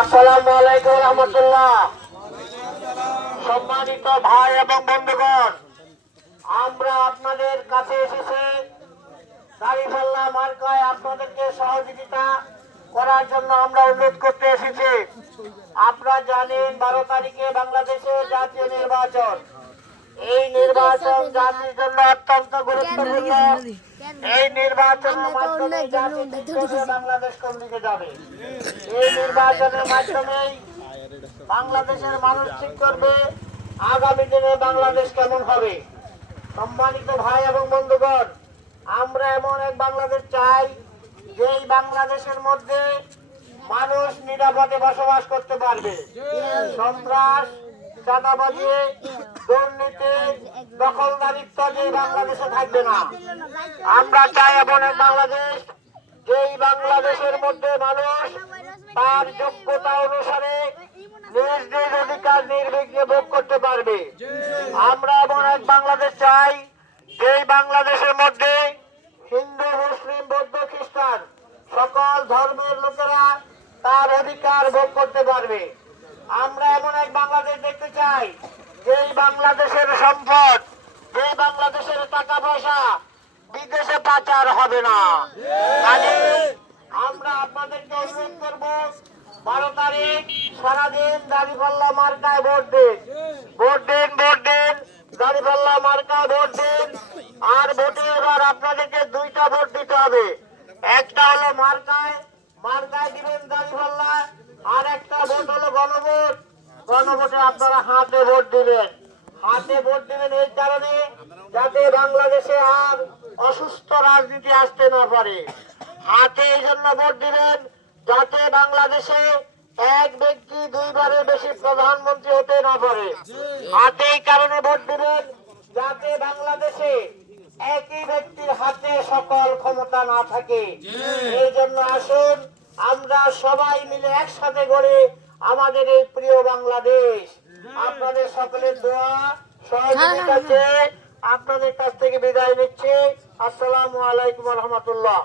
আসসালামু আলাইকুম ওয়া রাহমাতুল্লাহ। সম্মানিত ভাই এবং বন্ধুগণ, আমরা আপনাদের কাছে এসেছি দাঁড়িপাল্লা মার্কায় আপনাদেরকে সহযোগিতা করার জন্য আমরা অনুরোধ করতে এসেছি। আপনারা জানেন 12 তারিখে বাংলাদেশে জাতীয় নির্বাচন। এই নির্বাচন জাতির জন্য অত্যন্ত গুরুত্বপূর্ণ। এই নির্বাচনের মাধ্যমে বাংলাদেশ কোন দিকে যাবে, এই নির্বাচনের মাধ্যমেই বাংলাদেশের মানুষ ঠিক করবে আগামী দিনে বাংলাদেশ কেমন হবে। সম্মানিত ভাই এবং বন্ধুগণ, আমরা এমন এক বাংলাদেশ চাই যেই বাংলাদেশের মধ্যে মানুষ নিরাপদে বসবাস করতে পারবে। সন্ত্রাস, চাঁদাবাজি, দুর্নীতি, দখলদারিত্ব যে বাংলাদেশে থাকবে না। আমরা চাই এমন এক বাংলাদেশ যেই বাংলাদেশের মধ্যে মানুষ তার যোগ্যতা অনুসারে নিজ নিজ অধিকার নির্বিঘ্নে ভোগ করতে পারবে। আমরা এমন এক বাংলাদেশ চাই যেই বাংলাদেশের মধ্যে হিন্দু, মুসলিম, বৌদ্ধ, খ্রিস্টান সকল ধর্মের লোকেরা তার অধিকার ভোগ করতে পারবে। আমরা এমন এক বাংলাদেশ দেখতে চাই যেই বাংলাদেশের সম্পদ, যেই বাংলাদেশের টাকা পয়সা বিদেশে পাচার হবে না। আমরা আপনাদেরকে অনুরোধ করবো 12 তারিখ সারাদিন দাঁড়িপাল্লা মার্কায় ভোট দিন, ভোট দিন, ভোট দিন, দাঁড়িপাল্লা মার্কায় ভোট দিন। আর ভোটে এবার আপনাদেরকে 2টা ভোট দিতে হবে। একটা হলো মার্কায়, মার্কায় দিবেন দাঁড়িপাল্লা, আর একটা ভোট হলো গণভোট। গণভোটে আপনারা হাতে ভোট দিবেন। হাতে ভোট দিবেন এই কারণে যাতে বাংলাদেশে আর অসুস্থ রাজনীতি আসতে না পারে। হাতে এই জন্য ভোট দিবেন যাতে বাংলাদেশে এক ব্যক্তি 2বারের বেশি প্রধানমন্ত্রী হতে না পারে। হাতে এই কারণে ভোট দিবেন যাতে বাংলাদেশে একই ব্যক্তির হাতে সকল ক্ষমতা না থাকে। এই জন্য আসুন আমরা সবাই মিলে একসাথে গড়ে আমাদের এই প্রিয় বাংলাদেশ। আপনাদের সকলের দোয়া সহযোগিতা চেয়ে আপনাদের কাছ থেকে বিদায় নিচ্ছি। আসসালামু আলাইকুম ওয়া রাহমাতুল্লাহ।